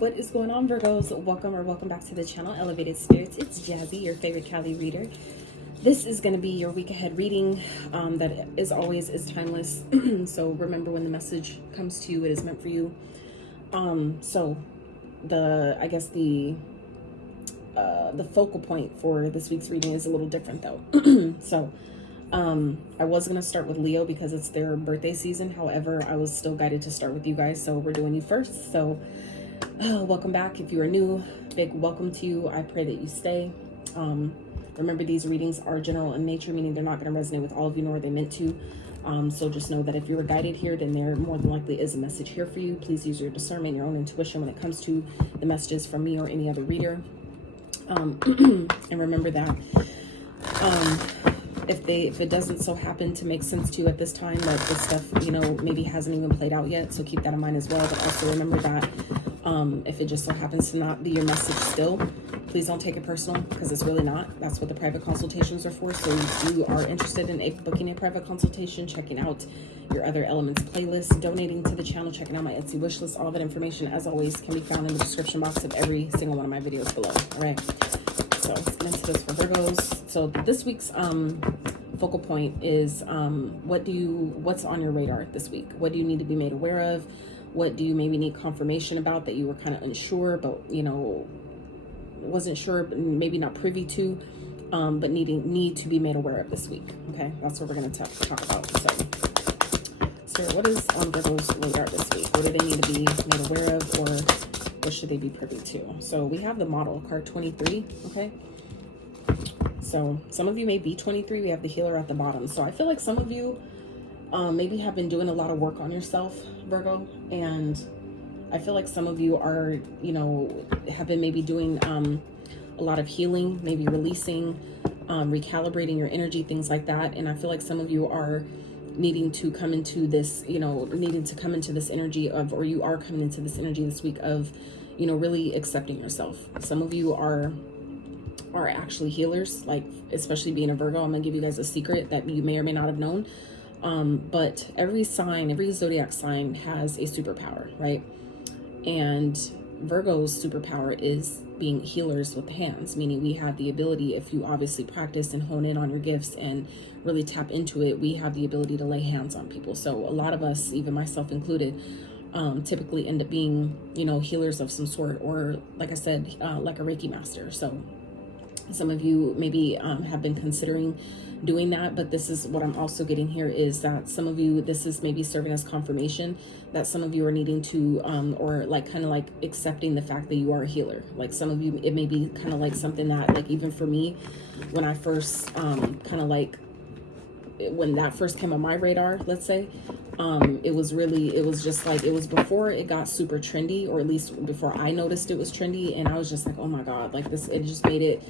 What is going on, Virgos? Welcome back to the channel, Elevated Spirits. It's Jazzy, your favorite Cali reader. This is going to be your week ahead reading that is always is timeless. So remember, when the message comes to you, it is meant for you. So I guess the focal point for this week's reading is a little different though. So I was going to start with Leo because it's their birthday season. However, I was still guided to start with you guys, so we're doing you first. So welcome back. If you are new, big welcome to you. I pray that you stay. Remember, these readings are general in nature, meaning they're not going to resonate with all of you, nor are they meant to. So just know that if you were guided here, then there more than likely is a message here for you. Please use your discernment, your own intuition when it comes to the messages from me or any other reader. And remember that if it doesn't so happen to make sense to you at this time, that this stuff, maybe hasn't even played out yet. So keep that in mind as well. But also remember that if it just so happens to not be your message still, please don't take it personal, because it's really not. That's what the private consultations are for. So if you are interested in booking a private consultation, checking out your other elements playlist, donating to the channel, checking out my Etsy wish list, all that information, as always, can be found in the description box of every single one of my videos below. All right. So let's get into this for Virgos. So this week's focal point is what's on your radar this week? What do you need to be made aware of? What do you maybe need confirmation about that you were kind of unsure, but wasn't sure, but maybe not privy to, but need to be made aware of this week? Okay, that's what we're going to talk about. So what is on Virgo's radar this week? What do they need to be made aware of, or what should they be privy to? So we have the model card 23. Okay, so some of you may be 23. We have the healer at the bottom. So I feel like some of you maybe have been doing a lot of work on yourself, Virgo, and I feel like some of you are, have been maybe doing a lot of healing, maybe releasing, recalibrating your energy, things like that. And I feel like some of you are needing to come into this, energy of, or you are coming into this energy this week of, really accepting yourself. Some of you are actually healers, like, especially being a Virgo. I'm gonna give you guys a secret that you may or may not have known. But every zodiac sign has a superpower, right? And Virgo's superpower is being healers with the hands, meaning we have the ability, if you obviously practice and hone in on your gifts and really tap into it, we have the ability to lay hands on people. So a lot of us, even myself included, typically end up being, healers of some sort, or like I said, like a Reiki master. So some of you maybe have been considering doing that, but this is what I'm also getting here, is that some of you, this is maybe serving as confirmation that some of you are needing to or like kind of like accepting the fact that you are a healer. Like some of you, it may be kind of like something that, like, even for me, when I first when that first came on my radar, let's say, it was just like, it was before it got super trendy, or at least before I noticed it was trendy, and I was just like, oh my god, like this, it just made it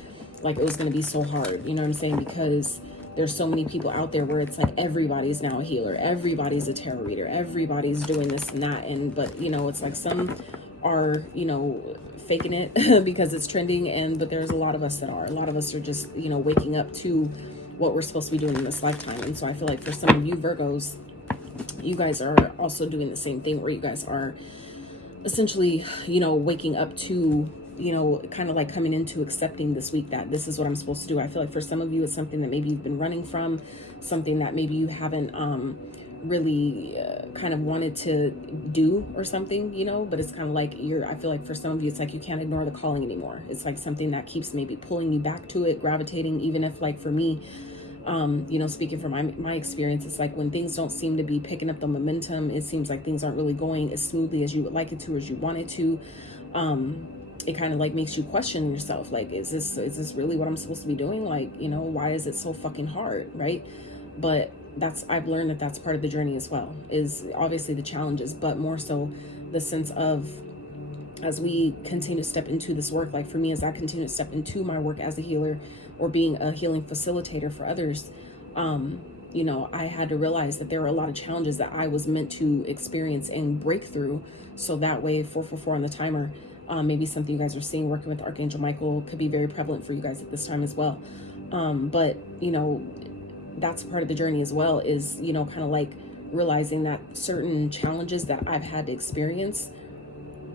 like it was going to be so hard, you know what I'm saying? Because there's so many people out there where it's like everybody's now a healer, everybody's a tarot reader, everybody's doing this and that, but it's like some are faking it because it's trending, but there's a lot of us are just waking up to what we're supposed to be doing in this lifetime. And so I feel like for some of you Virgos, you guys are also doing the same thing, where you guys are essentially waking up to kind of like coming into accepting this week that this is what I'm supposed to do. I feel like for some of you, it's something that maybe you've been running from, something that maybe you haven't really kind of wanted to do or something, but it's kind of like I feel like for some of you, it's like you can't ignore the calling anymore. It's like something that keeps maybe pulling you back to it, gravitating, even if, like, for me, speaking from my experience, it's like when things don't seem to be picking up the momentum, it seems like things aren't really going as smoothly as you would like it to, or as you want it to. It kind of like makes you question yourself, like, is this really what I'm supposed to be doing? Like, why is it so fucking hard, right? But I've learned that that's part of the journey as well, is obviously the challenges, but more so the sense of, as we continue to step into this work, like for me, as I continue to step into my work as a healer, or being a healing facilitator for others, I had to realize that there were a lot of challenges that I was meant to experience and break through. So that way, 444 on the timer, maybe something you guys are seeing working with Archangel Michael could be very prevalent for you guys at this time as well. But that's part of the journey as well, is, kind of like realizing that certain challenges that I've had to experience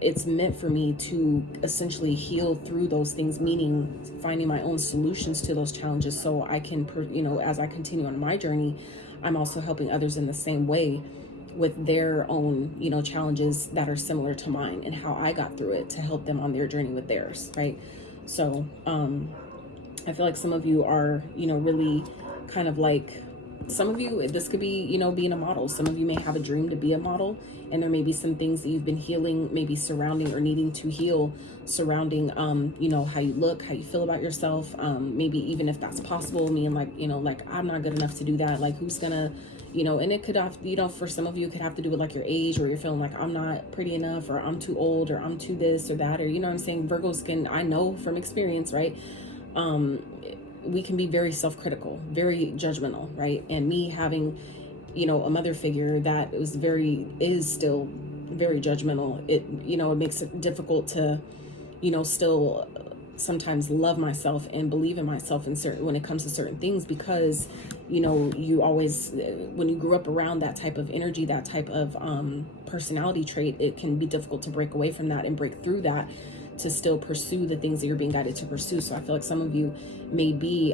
it's meant for me to essentially heal through those things, meaning finding my own solutions to those challenges, so I can, you know, as I continue on my journey, I'm also helping others in the same way with their own, you know, challenges that are similar to mine, and how I got through it to help them on their journey with theirs, right? So I feel like some of you are, you know, really kind of like, some of you, this could be, you know, being a model. Some of you may have a dream to be a model, and there may be some things that you've been healing, maybe surrounding or needing to heal surrounding, you know, how you look, how you feel about yourself. Maybe even if that's possible, meaning like, you know, like, I'm not good enough to do that. Like, who's gonna, you know, and it could have, you know, for some of you, it could have to do with like your age, or you're feeling like, I'm not pretty enough, or I'm too old, or I'm too this or that, or, you know what I'm saying? Virgos can, I know from experience, right? We can be very self-critical, very judgmental, right? And me having, you know, a mother figure that is still very judgmental, it, you know, it makes it difficult to, you know, still sometimes love myself and believe in myself in certain, when it comes to certain things, because, you know, you always, when you grew up around that type of energy, that type of personality trait, it can be difficult to break away from that and break through that to still pursue the things that you're being guided to pursue. So I feel like some of you may be,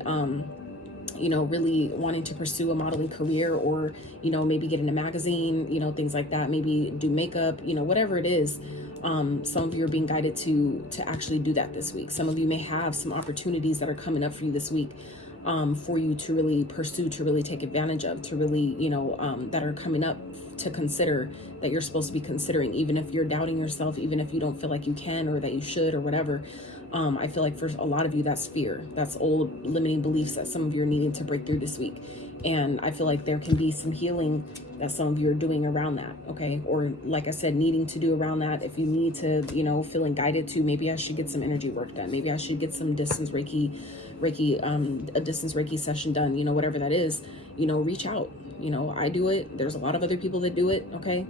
you know, really wanting to pursue a modeling career, or, you know, maybe get in a magazine, you know, things like that, maybe do makeup, you know, whatever it is. Some of you are being guided to actually do that this week. Some of you may have some opportunities that are coming up for you this week, for you to really pursue, to really take advantage of, to really, you know, that are coming up to consider, that you're supposed to be considering, even if you're doubting yourself, even if you don't feel like you can, or that you should, or whatever. I feel like for a lot of you, that's fear. That's old limiting beliefs that some of you are needing to break through this week. And I feel like there can be some healing that some of you are doing around that, okay? Or like I said, needing to do around that. If you need to, you know, feeling guided to, maybe I should get some energy work done. Maybe I should get some distance Reiki, a distance Reiki session done, you know, whatever that is, you know, reach out. You know, I do it. There's a lot of other people that do it, okay?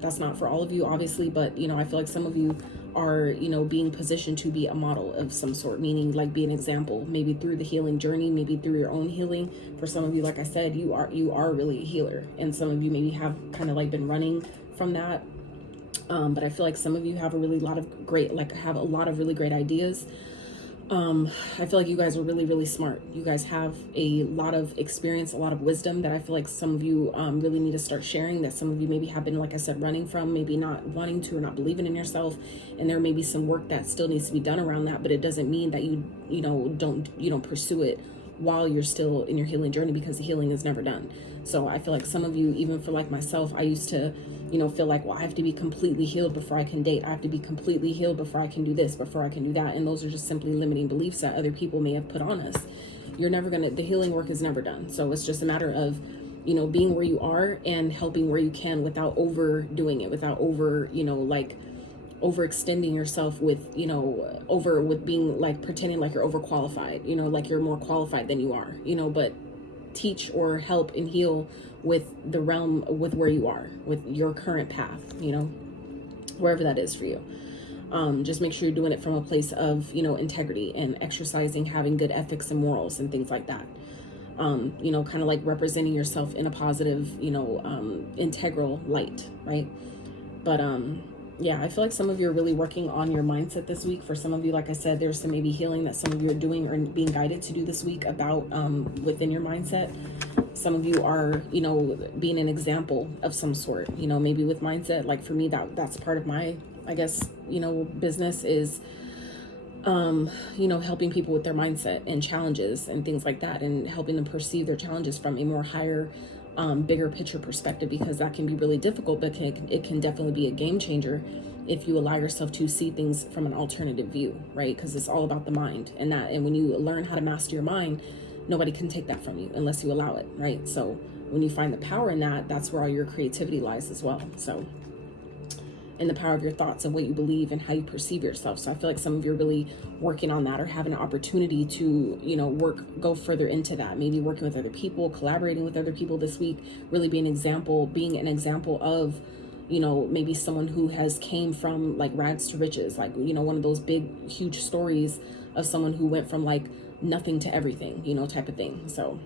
That's not for all of you, obviously, but, you know, I feel like some of you are, you know, being positioned to be a model of some sort, meaning like be an example, maybe through the healing journey, maybe through your own healing. For some of you, like I said, you are really a healer, and some of you maybe have kind of like been running from that. But I feel like some of you have have a lot of really great ideas. I feel like you guys are really, really smart. You guys have a lot of experience, a lot of wisdom that I feel like some of you really need to start sharing, that some of you maybe have been, like I said, running from, maybe not wanting to, or not believing in yourself. And there may be some work that still needs to be done around that, but it doesn't mean that you don't pursue it while you're still in your healing journey, because the healing is never done. So I feel like some of you, even for like myself, I used to, you know, feel like, well, I have to be completely healed before I can date. I have to be completely healed before I can do this, before I can do that. And those are just simply limiting beliefs that other people may have put on us. The healing work is never done. So it's just a matter of, you know, being where you are and helping where you can without overdoing it, without overextending yourself with, you know, with being like pretending like you're overqualified, you know, like you're more qualified than you are, you know, but teach or help and heal with the realm, with where you are, with your current path, you know, wherever that is for you. Just make sure you're doing it from a place of, you know, integrity and exercising, having good ethics and morals and things like that. You know, kind of like representing yourself in a positive, you know, integral light, right? But, yeah, I feel like some of you are really working on your mindset this week. For some of you, like I said, there's some maybe healing that some of you are doing or being guided to do this week about within your mindset. Some of you are, you know, being an example of some sort, you know, maybe with mindset. Like for me, that's part of my, I guess, you know, business is, you know, helping people with their mindset and challenges and things like that, and helping them perceive their challenges from a more higher, bigger picture perspective, because that can be really difficult, but it can definitely be a game changer if you allow yourself to see things from an alternative view, right? Because it's all about the mind, and when you learn how to master your mind, nobody can take that from you unless you allow it, right? So when you find the power in that, that's where all your creativity lies as well. So in the power of your thoughts and what you believe and how you perceive yourself. So I feel like some of you are really working on that, or having an opportunity to, you know, go further into that. Maybe working with other people, collaborating with other people this week, really being an example of, you know, maybe someone who has came from like rags to riches, like, you know, one of those big, huge stories of someone who went from like nothing to everything, you know, type of thing. So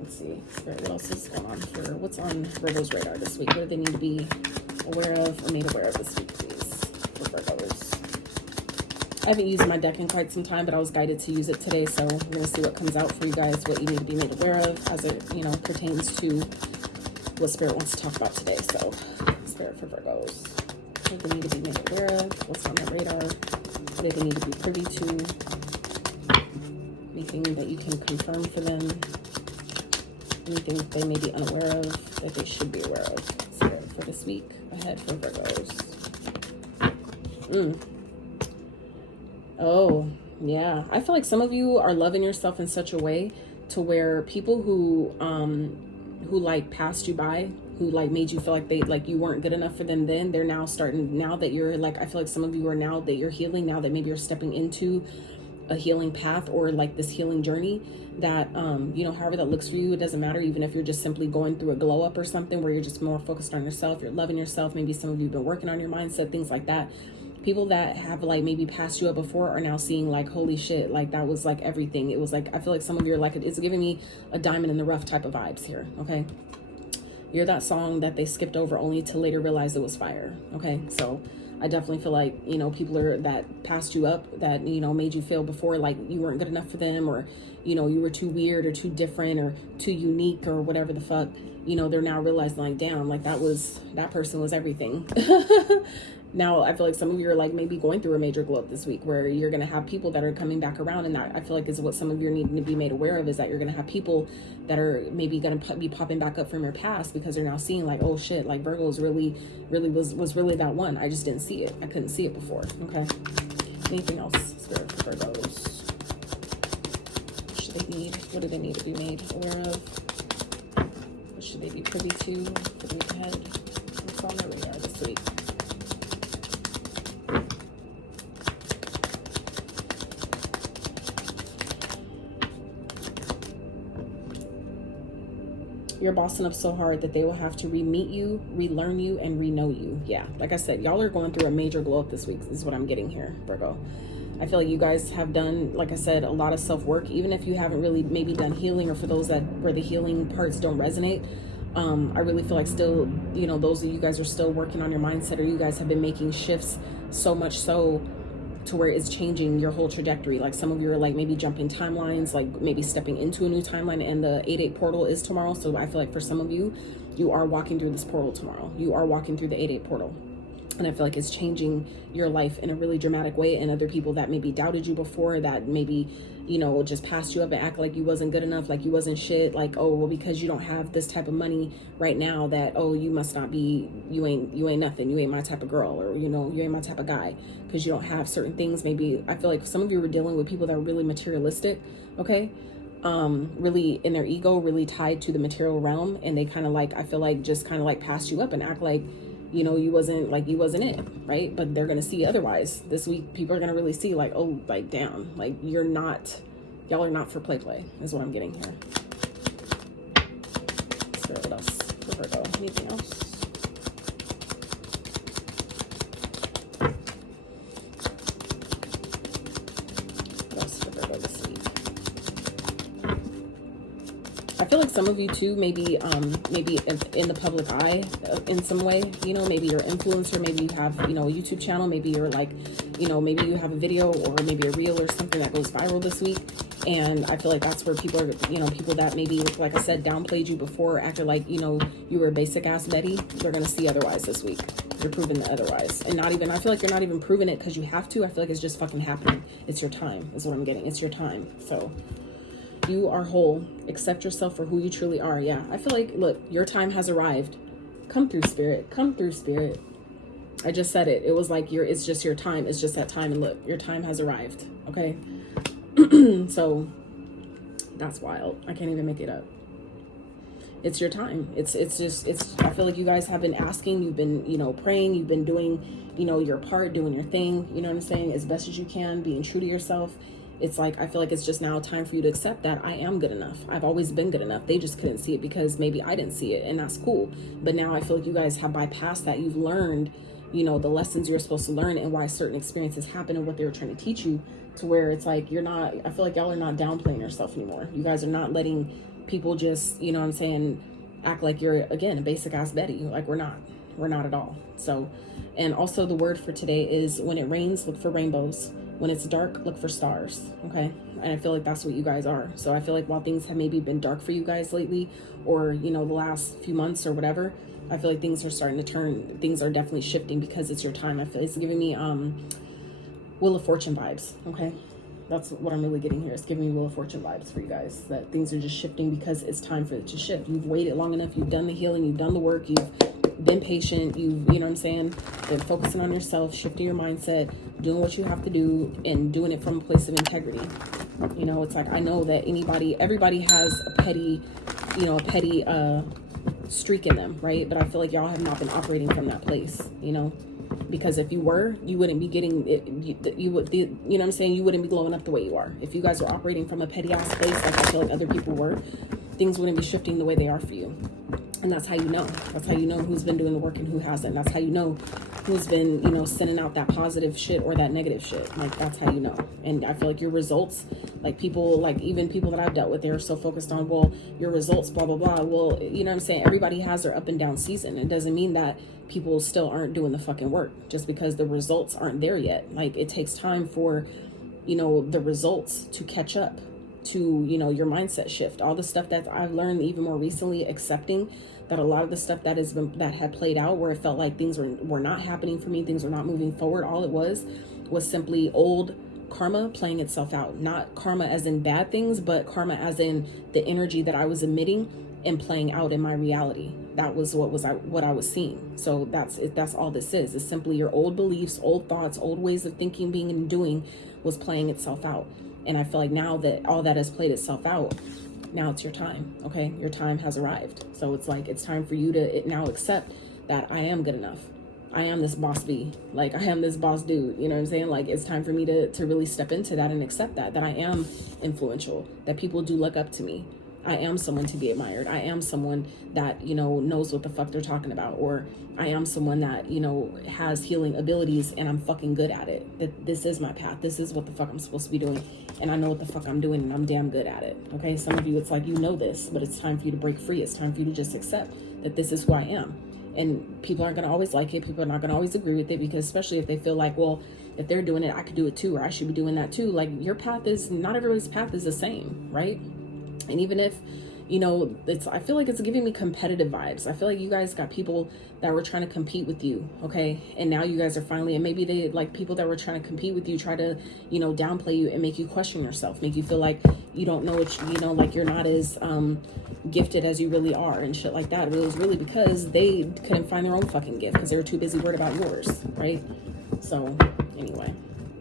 let's see, Spirit, what else is going on what's on Virgo's radar this week? What do they need to be aware of or made aware of this week, please? I haven't used my deck in quite some time, but I was guided to use it today, so we're going to see what comes out for you guys, what you need to be made aware of as it, you know, pertains to what Spirit wants to talk about today. So, Spirit for Virgos. What they need to be made aware of, what's on their radar, what do they need to be privy to, anything that you can confirm for them, anything that they may be unaware of, that they should be aware of. Spirit for this week ahead for Virgos. Oh, yeah. I feel like some of you are loving yourself in such a way to where people who like passed you by, who like made you feel like like you weren't good enough for them then, they're now starting, now that you're like, I feel like some of you are, now that you're healing, now that maybe you're stepping into a healing path or like this healing journey, that you know, however that looks for you, it doesn't matter. Even if you're just simply going through a glow up or something where you're just more focused on yourself, you're loving yourself, maybe some of you have been working on your mindset, things like that. People that have like maybe passed you up before are now seeing like, holy shit, like that was like everything. It was like, I feel like some of you are like, it's giving me a diamond in the rough type of vibes here. Okay, you're that song that they skipped over only to later realize it was fire. Okay, so I definitely feel like, you know, people are that passed you up, that, you know, made you feel before like you weren't good enough for them, or, you know, you were too weird or too different or too unique or whatever the fuck, you know, they're now realizing like, damn, like that person was everything. Now, I feel like some of you are like maybe going through a major glow up this week where you're going to have people that are coming back around, and that I feel like is what some of you are needing to be made aware of, is that you're going to have people that are maybe going to be popping back up from your past because they're now seeing like, oh shit, like Virgo's really was really that one. I just didn't see it. I couldn't see it before. Okay. Anything else, Spirit for Virgos? What should they need? What do they need to be made aware of? What should they be privy to for the week ahead? What's on their radar this week? You're bossing up so hard that they will have to re-meet you, relearn you, and re-know you. Yeah, like I said, y'all are going through a major glow up this week. This is what I'm getting here, Virgo. I feel like you guys have done, like I said, a lot of self-work, even if you haven't really maybe done healing, or for those that where the healing parts don't resonate. I really feel like still, you know, those of you guys are still working on your mindset, or you guys have been making shifts so much so to where it's changing your whole trajectory. Like some of you are like maybe jumping timelines, like maybe stepping into a new timeline, and the 8/8 portal is tomorrow. So I feel like for some of you, you are walking through this portal tomorrow. You are walking through the 8/8 portal. And I feel like it's changing your life in a really dramatic way. And other people that maybe doubted you before, that maybe, you know, just passed you up and act like you wasn't good enough, like you wasn't shit, like, oh, well, because you don't have this type of money right now, that, oh, you must not be, you ain't nothing, you ain't my type of girl, or, you know, you ain't my type of guy, because you don't have certain things. Maybe I feel like some of you were dealing with people that are really materialistic, okay, really in their ego, really tied to the material realm, and they kind of like, I feel like just kind of like passed you up and act like, you know, you wasn't it, right? But they're gonna see otherwise this week. People are gonna really see like, oh, like, damn, like y'all are not for play is what I'm getting here. Spirit, what else for Virgo? Anything else? What else for Virgo this week? I feel like some of you too, maybe in the public eye in some way, you know, maybe you're an influencer, maybe you have, you know, a YouTube channel, maybe you're like, you know, maybe you have a video or maybe a reel or something that goes viral this week. And I feel like that's where people are, you know, people that maybe, like I said, downplayed you before, acted like, you know, you were a basic ass Betty, they're going to see otherwise this week. You're proving the otherwise. And not even, I feel like you're not even proving it because you have to. I feel like it's just fucking happening. It's your time is what I'm getting. It's your time. So you are whole. Accept yourself for who you truly are. Yeah, I feel like, look, your time has arrived. Come through, Spirit. Come through, Spirit. I just said it. It was like it's just your time. It's just that time. And look, your time has arrived. Okay. So that's wild. I can't even make it up. It's your time. It's I feel like you guys have been asking, you've been, you know, praying, you've been doing, you know, your part, doing your thing, you know what I'm saying, as best as you can, being true to yourself. It's like, I feel like it's just now time for you to accept that I am good enough. I've always been good enough. They just couldn't see it because maybe I didn't see it, and that's cool. But now I feel like you guys have bypassed that. You've learned, you know, the lessons you're supposed to learn and why certain experiences happen and what they were trying to teach you, to where it's like, you're not, I feel like y'all are not downplaying yourself anymore. You guys are not letting people just, you know what I'm saying, act like you're, again, a basic ass Betty. Like, we're not at all. So, and also the word for today is, when it rains, look for rainbows. When it's dark, look for stars, okay? And I feel like that's what you guys are. So I feel like while things have maybe been dark for you guys lately, or, you know, the last few months or whatever, I feel like things are starting to turn. Things are definitely shifting because it's your time. I feel it's giving me Wheel of Fortune vibes, okay? That's what I'm really getting here. It's giving me Wheel of Fortune vibes for you guys, that things are just shifting because it's time for it to shift. You've waited long enough. You've done the healing. You've done the work. You've been patient. You know what I'm saying? Been focusing on yourself, shifting your mindset, doing what you have to do, and doing it from a place of integrity. You know, it's like, I know that everybody has a petty streak in them, right? But I feel like y'all have not been operating from that place, you know? Because if you were, you wouldn't be getting it. You would, you know what I'm saying? You wouldn't be glowing up the way you are. If you guys were operating from a petty ass place, like I feel like other people were, things wouldn't be shifting the way they are for you. And that's how you know. That's how you know who's been doing the work and who hasn't. That's how you know who's been, you know, sending out that positive shit or that negative shit. Like, that's how you know. And I feel like your results, like people, like even people that I've dealt with, they're so focused on, well, your results, blah, blah, blah. Well, you know what I'm saying? Everybody has their up and down season. It doesn't mean that people still aren't doing the fucking work just because the results aren't there yet. Like, it takes time for, you know, the results to catch up to, you know, your mindset shift. All the stuff that I've learned even more recently, accepting that a lot of the stuff that had played out where it felt like things were not happening for me, things were not moving forward, all it was simply old karma playing itself out. Not karma as in bad things, but karma as in the energy that I was emitting and playing out in my reality. That was what I was seeing. So that's all this is. It's simply your old beliefs, old thoughts, old ways of thinking, being, and doing was playing itself out. And I feel like now that all that has played itself out, now it's your time, okay? Your time has arrived. So it's like, it's time for you to now accept that I am good enough. I am this boss bee. Like, I am this boss dude. You know what I'm saying? Like, it's time for me to really step into that and accept that I am influential, that people do look up to me. I am someone to be admired. I am someone that, you know, knows what the fuck they're talking about. Or I am someone that, you know, has healing abilities and I'm fucking good at it. That this is my path. This is what the fuck I'm supposed to be doing. And I know what the fuck I'm doing and I'm damn good at it. Okay. Some of you, it's like, you know this, but it's time for you to break free. It's time for you to just accept that this is who I am. And people aren't going to always like it. People are not going to always agree with it, because especially if they feel like, well, if they're doing it, I could do it too, or I should be doing that too. Like, your path is, not everybody's path is the same, right? And even if, you know, I feel like it's giving me competitive vibes. I feel like you guys got people that were trying to compete with you, okay? And now you guys are finally, and maybe they, like, people that were trying to compete with you try to, you know, downplay you and make you question yourself, make you feel like you don't know what you know, like you're not as gifted as you really are and shit like that. But it was really because they couldn't find their own fucking gift because they were too busy worried about yours, right? So anyway,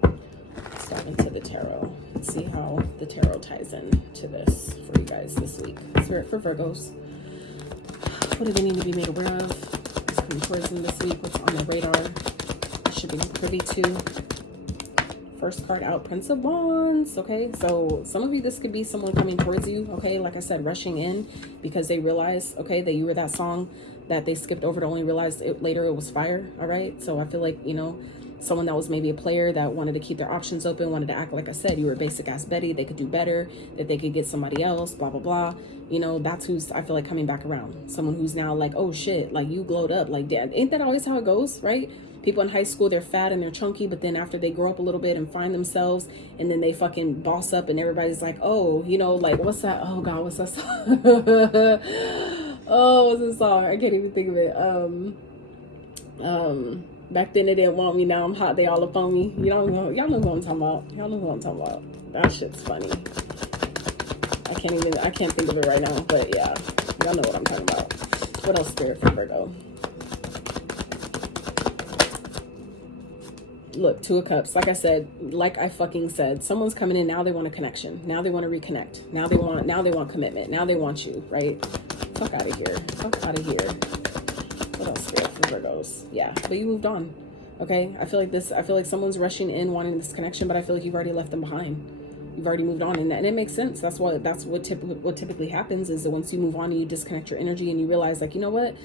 let's dive into the tarot. Let's see how the tarot ties in to this for you guys this week. Spirit for Virgos. What do they need to be made aware of? What's coming towards them this week? What's on their radar? They should be privy to. First card out, Prince of Wands. Okay, so some of you, this could be someone coming towards you. Okay, like I said, rushing in because they realize, okay, that you were that song that they skipped over to only realize later it was fire. All right, so I feel like, you know, someone that was maybe a player that wanted to keep their options open, wanted to act like I said, you were a basic ass Betty, they could do better, that they could get somebody else, blah, blah, blah. You know, that's who's, I feel like, coming back around. Someone who's now like, oh shit, like you glowed up. Like, ain't that always how it goes, right? People in high school, they're fat and they're chunky, but then after they grow up a little bit and find themselves, and then they fucking boss up and everybody's like, oh, you know, like, what's that? Oh God, what's that song? Oh, what's the song? I can't even think of it. Back then they didn't want me, now I'm hot, they all up on me. Y'all know who I'm talking about. Y'all know who I'm talking about. That shit's funny. I can't think of it right now, but yeah, y'all know what I'm talking about. What else, Spirit for Virgo? Look, Two of Cups. Like I said, like I fucking said, someone's coming in now. They want a connection. Now they want to reconnect. Now they want commitment. Now they want you, right? Fuck out of here. Fuck out of here. What else, Spirit for Virgos? Yeah, but you moved on. Okay, I feel like someone's rushing in wanting this connection, but I feel like you've already left them behind. You've already moved on, and it makes sense. That's what typically happens, is that once you move on and you disconnect your energy and you realize, like, you know what?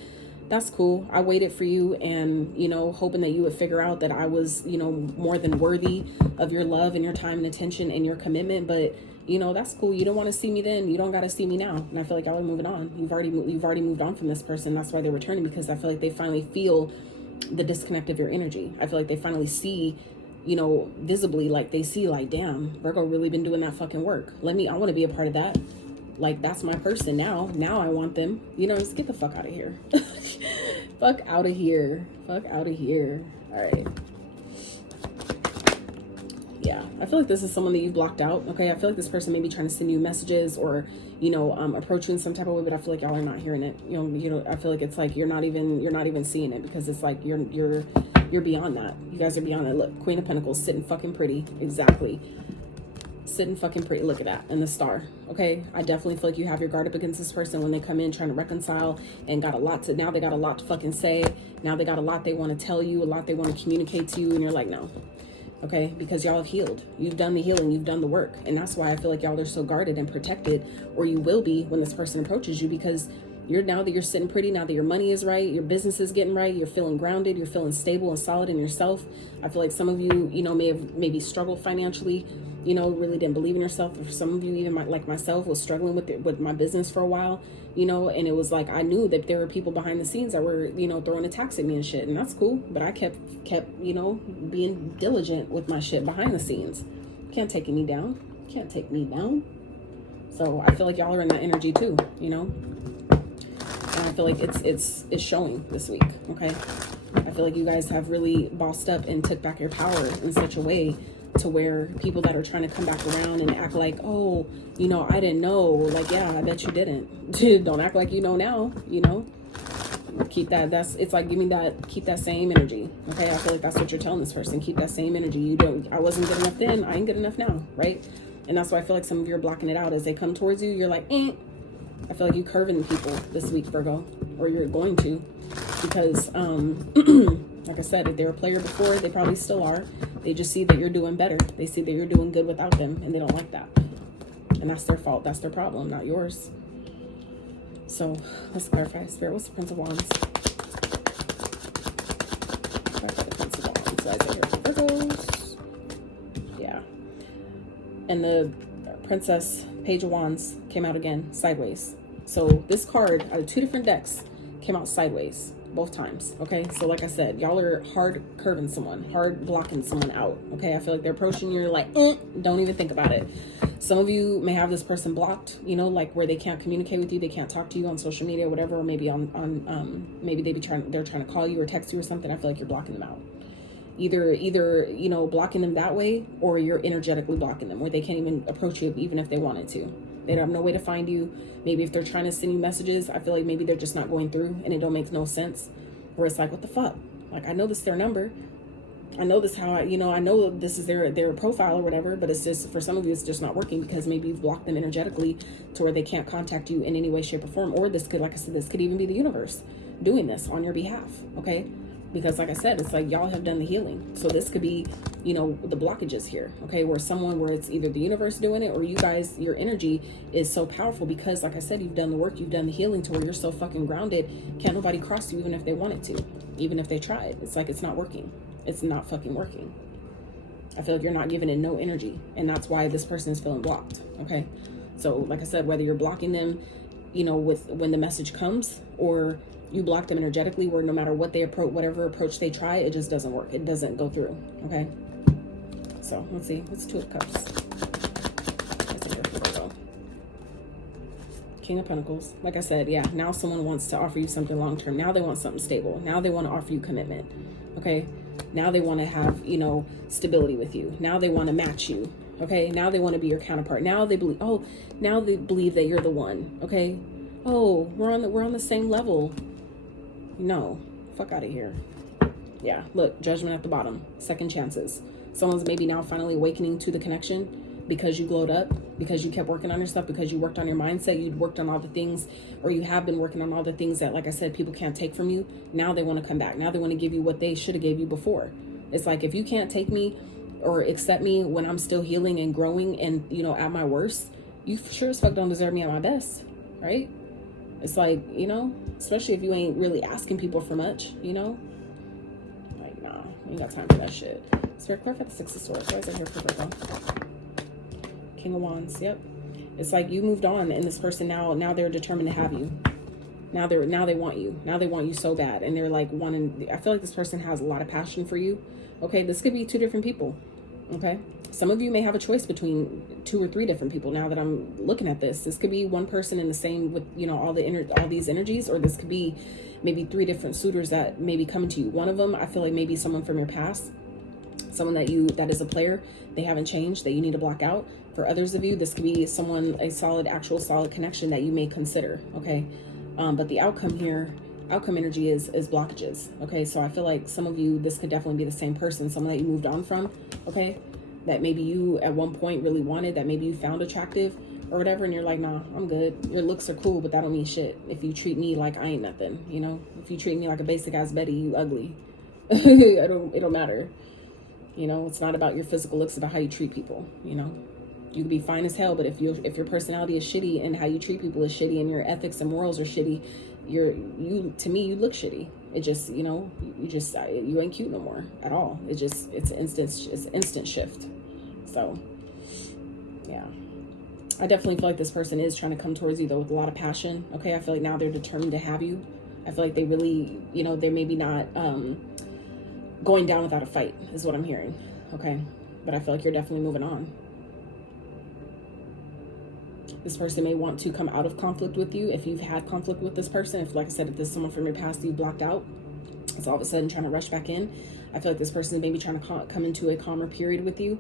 That's cool. I waited for you, and, you know, hoping that you would figure out that I was, you know, more than worthy of your love and your time and attention and your commitment. But, you know, that's cool. You don't want to see me then. You don't got to see me now. And I feel like y'all are moving on. You've already moved on from this person. That's why they're returning, because I feel like they finally feel the disconnect of your energy. I feel like they finally see, you know, visibly, like they see like, damn, Virgo really been doing that fucking work. I want to be a part of that. Like, that's my person now. Now I want them, you know, just get the fuck out of here. Fuck out of here. Fuck out of here. All right. Yeah, I feel like this is someone that you blocked out. Okay, I feel like this person may be trying to send you messages or, you know, approach you in some type of way, but I feel like y'all are not hearing it. You know, I feel like it's like you're not even seeing it, because it's like you're beyond that. You guys are beyond that. Look, Queen of Pentacles, sitting fucking pretty. Exactly. Sitting fucking pretty. Look at that. And the star. Okay, I definitely feel like you have your guard up against this person when they come in trying to reconcile and now they got a lot to fucking say. Now they got a lot they want to tell you, a lot they want to communicate to you, and you're like, no. Okay, because y'all have healed. You've done the healing, you've done the work. And that's why I feel like y'all are so guarded and protected, or you will be when this person approaches you, because now that you're sitting pretty, now that your money is right, your business is getting right, you're feeling grounded, you're feeling stable and solid in yourself. I feel like some of you, you know, maybe struggled financially, you know, really didn't believe in yourself. For some of you, even like myself, was struggling with my business for a while, you know, and it was like, I knew that there were people behind the scenes that were, you know, throwing attacks at me and shit, and that's cool. But I kept, you know, being diligent with my shit behind the scenes. Can't take me down. Can't take me down. So I feel like y'all are in that energy too, you know. And I feel like it's showing this week. Okay, I feel like you guys have really bossed up and took back your power in such a way to where people that are trying to come back around and act like, oh, you know, I didn't know. Like, yeah, I bet you didn't. Don't act like you know now. You know, keep that. It's like, give me that. Keep that same energy. Okay, I feel like that's what you're telling this person. Keep that same energy. You don't. I wasn't good enough then. I ain't good enough now, right? And that's why I feel like some of you are blocking it out as they come towards you. You're like, eh. I feel like you curving people this week, Virgo, or you're going to, because like I said, if they were a player before, they probably still are. They just see that you're doing better. They see that you're doing good without them, and they don't like that. And that's their fault. That's their problem, not yours. So let's clarify. Spirit, what's the Prince of Wands? Clarify the Prince of Wands. So I say here for Virgos. Yeah. And the Princess Page of Wands came out again sideways. So this card out of two different decks came out sideways both times. Okay, so like I said, y'all are hard curving someone, hard blocking someone out. Okay, I feel like they're approaching you, you're like, don't even think about it. Some of you may have this person blocked, you know, like where they can't communicate with you, they can't talk to you on social media or whatever, or maybe maybe they're trying to call you or text you or something. I feel like you're blocking them out. Either you know, blocking them that way, or you're energetically blocking them where they can't even approach you even if they wanted to. They have no way to find you. Maybe if they're trying to send you messages, I feel like maybe they're just not going through and it don't make no sense. Where it's like, what the fuck? Like, I know this is their number. I know this how I know this is their profile or whatever, but it's just, for some of you, it's just not working because maybe you've blocked them energetically to where they can't contact you in any way, shape, or form. Or this could, like I said, this could even be the universe doing this on your behalf, okay? Because like I said, it's like y'all have done the healing. So this could be, you know, the blockages here, okay? Where it's either the universe doing it or you guys, your energy is so powerful because like I said, you've done the work, you've done the healing to where you're so fucking grounded. Can't nobody cross you even if they wanted to, even if they tried. It's like, it's not working. It's not fucking working. I feel like you're not giving it no energy. And that's why this person is feeling blocked, okay? So like I said, whether you're blocking them, you know, when the message comes, or you block them energetically where no matter what they approach, whatever approach they try, it just doesn't work. It doesn't go through, okay? So let's see. What's Two of Cups? Let's see here for Virgo. King of Pentacles. Like I said, yeah, now someone wants to offer you something long-term. Now they want something stable. Now they want to offer you commitment, okay? Now they want to have, you know, stability with you. Now they want to match you, okay? Now they want to be your counterpart. Now they believe, now they believe that you're the one, okay? Oh, we're on the same level. No, fuck out of here. Yeah, look, Judgment at the bottom. Second chances. Someone's maybe now finally awakening to the connection because you glowed up, because you kept working on your stuff, because you worked on your mindset, you'd worked on all the things, or you have been working on all the things that, like I said, people can't take from you. Now they want to come back. Now they want to give you what they should have gave you before. It's like, if you can't take me or accept me when I'm still healing and growing and, you know, at my worst, you sure as fuck don't deserve me at my best, right? It's like, you know, especially if you ain't really asking people for much, you know? Like, nah, you ain't got time for that shit. Spirit, clarify the Six of Swords. Why is it here for Virgo? King of Wands, yep. It's like you moved on, and this person now they're determined to have you. Now they want you. Now they want you so bad, and they're like wanting. I feel like this person has a lot of passion for you, Okay, this could be 2 different people. Okay, some of you may have a choice between 2 or 3 different people. Now that I'm looking at this could be one person in the same with, you know, all these energies, or this could be maybe 3 different suitors that may be coming to you. One of them, I feel like maybe someone from your past, someone that is a player, they haven't changed, that you need to block out. For others of you, this could be someone, a solid connection that you may consider. Okay, but the outcome energy is blockages. Okay, so I feel like some of you, this could definitely be the same person, someone that you moved on from. Okay, that maybe you at one point really wanted, that maybe you found attractive or whatever, and you're like, nah, I'm good. Your looks are cool, but that don't mean shit if you treat me like I ain't nothing. You know, if you treat me like a basic ass Betty, you ugly. It don't matter. You know, it's not about your physical looks, it's about how you treat people. You know, you can be fine as hell, but if your personality is shitty and how you treat people is shitty and your ethics and morals are shitty, to me, you look shitty. It just, you know, you ain't cute no more at all. It's instant shift. So yeah, I definitely feel like this person is trying to come towards you though with a lot of passion. Okay, I feel like now they're determined to have you. I feel like they really, you know, they're maybe not going down without a fight is what I'm hearing. Okay, but I feel like you're definitely moving on. This person may want to come out of conflict with you if you've had conflict with this person. If, like I said, if there's someone from your past that you blocked out, it's all of a sudden trying to rush back in. I feel like this person is maybe trying to come into a calmer period with you,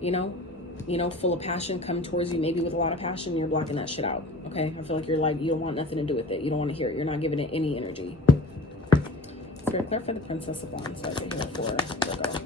you know, full of passion, come towards you, maybe with a lot of passion, and you're blocking that shit out. Okay, I feel like you're like, you don't want nothing to do with it. You don't want to hear it. You're not giving it any energy. Spirit, clarify the Princess of Wands right here for Virgo.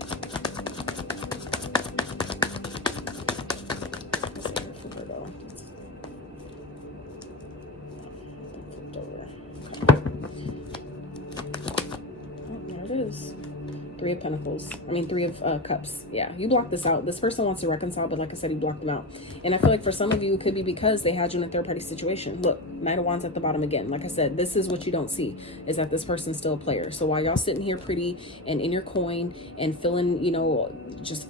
Three of Pentacles. I mean, 3 of Cups. Yeah, you blocked this out. This person wants to reconcile, but like I said, you blocked them out. And I feel like for some of you, it could be because they had you in a third-party situation. Look, Knight of Wands at the bottom again. Like I said, this is what you don't see, is that this person's still a player. So while y'all sitting here pretty and in your coin and feeling, you know, just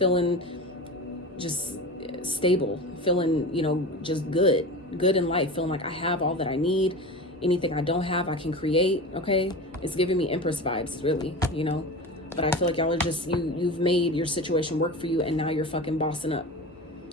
stable, feeling, you know, just good in life, feeling like I have all that I need. Anything I don't have, I can create. Okay, it's giving me Empress vibes, really, you know. But I feel like y'all are just, you've made your situation work for you, and now you're fucking bossing up.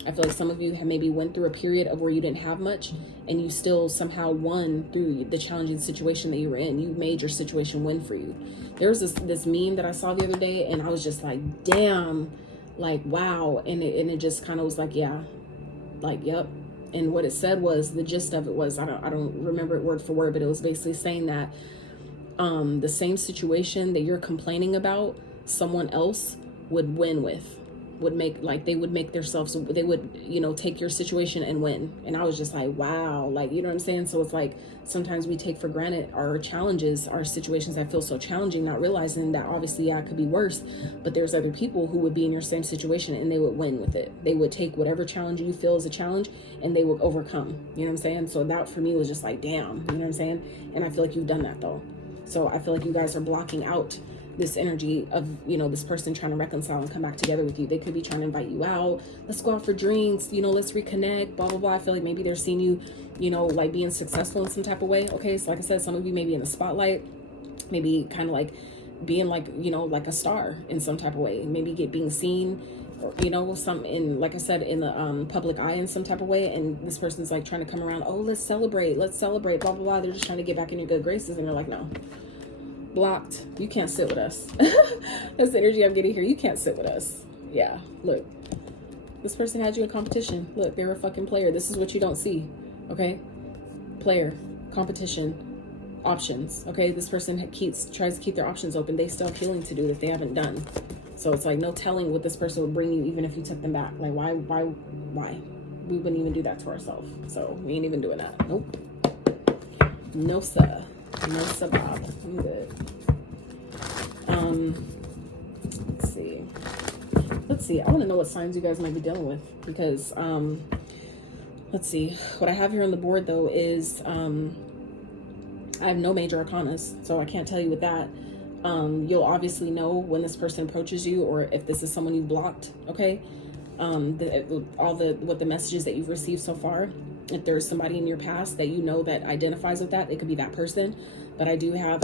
I feel like some of you have maybe went through a period of where you didn't have much, and you still somehow won through the challenging situation that you were in. You made your situation win for you. There was this meme that I saw the other day, and I was just like, damn, like, wow. And it just kind of was like, yeah, like, yep. And what it said was, the gist of it was, I don't remember it word for word, but it was basically saying that the same situation that you're complaining about, someone else would win with, they would make themselves, they would, you know, take your situation and win. And I was just like, wow, like, you know what I'm saying? So it's like, sometimes we take for granted our challenges, our situations that feel so challenging, not realizing that obviously, yeah, it could be worse, but there's other people who would be in your same situation and they would win with it. They would take whatever challenge you feel is a challenge and they would overcome, you know what I'm saying? So that for me was just like, damn, you know what I'm saying? And I feel like you've done that though. So I feel like you guys are blocking out this energy of, you know, this person trying to reconcile and come back together with you. They could be trying to invite you out. Let's go out for drinks, you know, let's reconnect, blah, blah, blah. I feel like maybe they're seeing you, you know, like being successful in some type of way. Okay, so like I said, some of you may be in the spotlight, maybe kind of like being like, you know, like a star in some type of way. Maybe being seen, or, you know, like I said, in the public eye in some type of way. And this person's like trying to come around, oh, let's celebrate, blah, blah, blah. They're just trying to get back in your good graces. And they're like, no. Blocked. You can't sit with us. That's the energy I'm getting here. You can't sit with us. Yeah, look, this person had you in competition. Look, they're a fucking player. This is what you don't see. Okay, player, competition, options. Okay, this person tries to keep their options open. They still have healing to do that they haven't done. So it's like no telling what this person would bring you, even if you took them back. Like why we wouldn't even do that to ourselves. So we ain't even doing that. Nope. No sir. No sir, Bob. I'm good. Let's see. I want to know what signs you guys might be dealing with, because let's see. What I have here on the board though is I have no major arcanas, so I can't tell you with that. You'll obviously know when this person approaches you, or if this is someone you've blocked. Okay. What the messages that you've received so far. If there's somebody in your past that you know that identifies with that, it could be that person. But I do have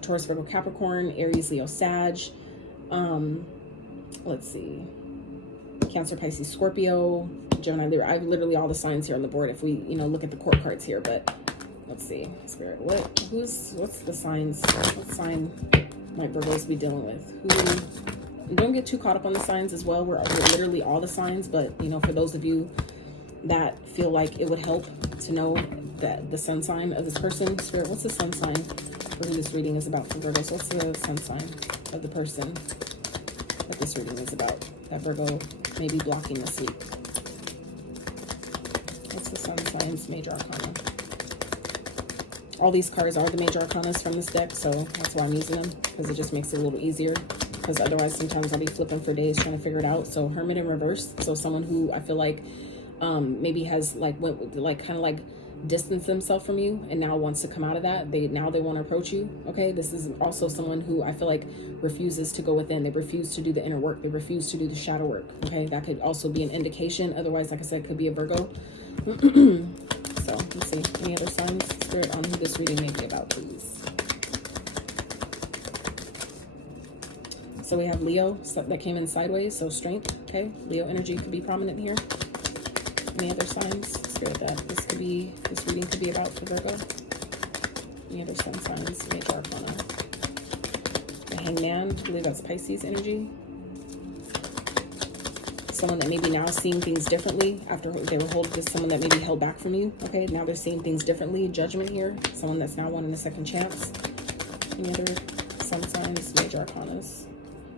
Taurus, Virgo, Capricorn, Aries, Leo, Sag, let's see, Cancer, Pisces, Scorpio, Gemini, Libra. I have literally all the signs here on the board if we, you know, look at the court cards here. But let's see, Spirit, what's the signs? What sign might Virgos be dealing with? Who? Don't get too caught up on the signs as well. We're literally all the signs, but you know, for those of you that feel like it would help to know that the sun sign of this person, Spirit, what's the sun sign for who this reading is about for Virgos? What's the sun sign of the person that this reading is about, that Virgo may be blocking this week? What's the sun sign's major arcana? All these cards are the major arcanas from this deck, so that's why I'm using them, because it just makes it a little easier, because otherwise sometimes I'll be flipping for days trying to figure it out. So Hermit in reverse, so someone who I feel like maybe has like kind of like distanced themselves from you and now wants to come out of that. They want to approach you. Okay, this is also someone who I feel like refuses to go within. They refuse to do the inner work. They refuse to do the shadow work. Okay, that could also be an indication. Otherwise, like I said, it could be a Virgo. So let's see, any other signs, Spirit, on who this reading may be about, please. So we have Leo that came in sideways, so strength. Okay, Leo energy could be prominent here. Any other signs, Spirit, that this reading could be about for Virgo? Any other sun signs, major arcana? The Hangman, I believe that's Pisces energy. Someone that maybe now seeing things differently after they were holding this, someone that maybe held back from you. Okay, now they're seeing things differently. Judgment here. Someone that's now wanting a second chance. Any other sun signs, major arcanas?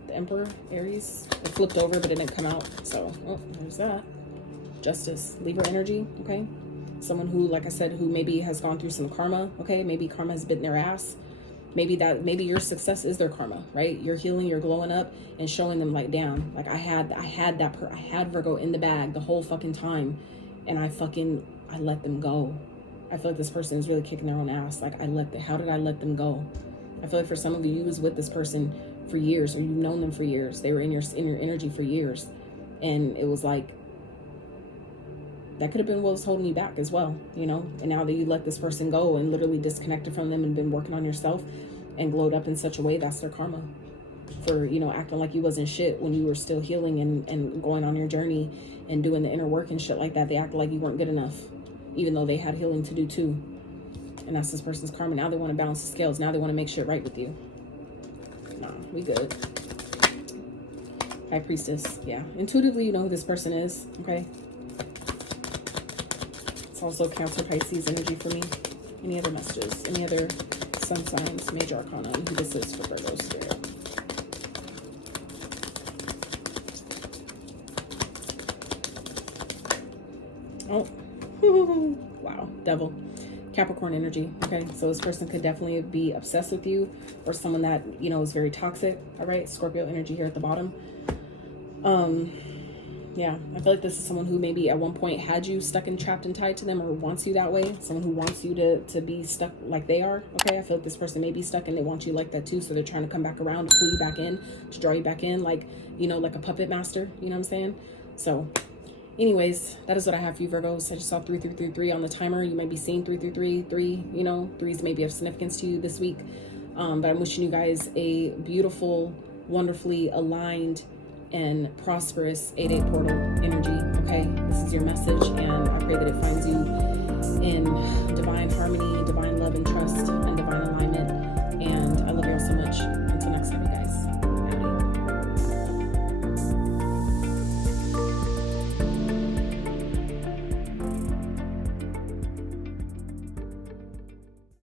The Emperor, Aries. It flipped over, but it didn't come out. So, oh, there's that. Justice, Libra energy. Okay, someone who, like I said, who maybe has gone through some karma. Okay, maybe karma has bitten their ass. Maybe your success is their karma, right? You're healing, you're glowing up, and showing them like, damn, like I had Virgo in the bag the whole fucking time, and I let them go. I feel like this person is really kicking their own ass. Like how did I let them go? I feel like for some of you, you was with this person for years, or you've known them for years. They were in your energy for years, and it was like that could have been what was holding you back as well, you know. And now that you let this person go and literally disconnected from them and been working on yourself and glowed up in such a way, that's their karma for, you know, acting like you wasn't shit when you were still healing and going on your journey and doing the inner work and shit like that. They acted like you weren't good enough, even though they had healing to do too. And that's this person's karma. Now they want to balance the scales. Now they want to make shit right with you. Nah, we good. High Priestess. Yeah, intuitively you know who this person is. Okay, it's also Cancer, Pisces energy for me. Any other messages? Any other sun signs, major arcana, and who this is for Virgo Spirit? Oh, wow, Devil. Capricorn energy. Okay, so this person could definitely be obsessed with you, or someone that, you know, is very toxic. All right, Scorpio energy here at the bottom. Yeah, I feel like this is someone who maybe at one point had you stuck and trapped and tied to them, or wants you that way. Someone who wants you to be stuck like they are. Okay, I feel like this person may be stuck and they want you like that too, so they're trying to come back around to pull you back in, to draw you back in, like, you know, like a puppet master. You know what I'm saying? So anyways, that is what I have for you, Virgos. I just saw 3333 on the timer. You might be seeing 3333. You know, threes may be of significance to you this week. But I'm wishing you guys a beautiful, wonderfully aligned and prosperous 8/8 portal energy. Okay, this is your message, and I pray that it finds you in divine harmony, divine love and trust, and divine alignment. And I love you all so much.